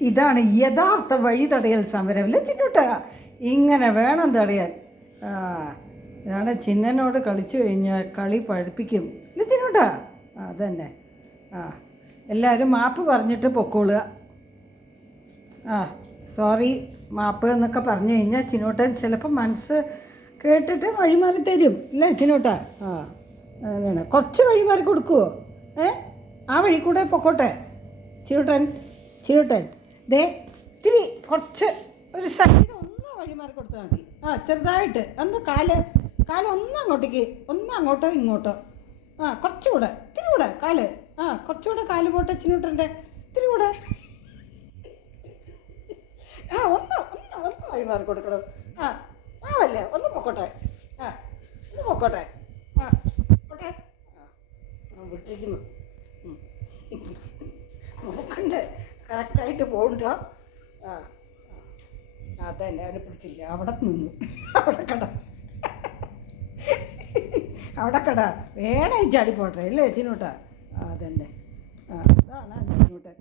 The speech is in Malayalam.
ഇതാണ് യഥാർത്ഥ വഴി തടയൽ സമരം. അല്ലേ ചിന്നൂട്ട? ഇങ്ങനെ വേണം തടയാൻ. ആ ഇതാണ് ചിന്നനോട് കളിച്ചു കഴിഞ്ഞാൽ കളി പഴുപ്പിക്കും. അല്ലേ ചിന്നൂട്ട? അതന്നെ. ആ എല്ലാവരും മാപ്പ് പറഞ്ഞിട്ട് പൊക്കോളുക. ആ സോറി മാപ്പ് എന്നൊക്കെ പറഞ്ഞു കഴിഞ്ഞാൽ ചിന്നൂട്ടൻ ചിലപ്പോൾ മനസ്സ് കേട്ടിട്ട് വഴിമാറി തരും. അല്ലേ ചിന്നൂട്ട? ആ അങ്ങനെയാണ്. കുറച്ച് വഴിമാറി കൊടുക്കുമോ ഏ? ആ വഴി കൂടെ പൊക്കോട്ടെ? ചിരുട്ടൻ ചിന്നൂട്ടൻ. ദേ ഇത്തിരി കുറച്ച് ഒരു സൈഡ് ഒന്ന് വഴിമാറി കൊടുത്താൽ മതി. ആ ചെറുതായിട്ട് ഒന്ന് കാൽ കാൽ ഒന്ന് അങ്ങോട്ടേക്ക് ഒന്ന് അങ്ങോട്ടോ ഇങ്ങോട്ടോ. ആ കുറച്ചുകൂടെ ഇത്തിരി കൂടെ കാൽ. ആ കുറച്ചുകൂടെ കാൽ പോട്ടെ ചിന്നൂട്ടന്റെ. ഇത്തിരി കൂടെ. ആ ഒന്ന് ഒന്ന് ഒന്ന് വഴിമാറി കൊടുക്കണം. ആ ആവല്ലേ ഒന്ന് പൊക്കോട്ടെ. ആ ഒന്ന് പൊക്കോട്ടെ. ആ ആ വിട്ടിരിക്കുന്നു. നോക്കണ്ട്. കറക്റ്റായിട്ട് പോകണ്ട. ആ അതന്നെ അവനെ പിടിച്ചില്ല. അവിടെ നിന്നു. അവിടെ കട. അവിടെ കട. വേണേ ചാടി പോട്ടെ. അല്ലേ ചിനൂട്ട അതന്നെ. ആ അതാണ് ചിനൂട്ടൻ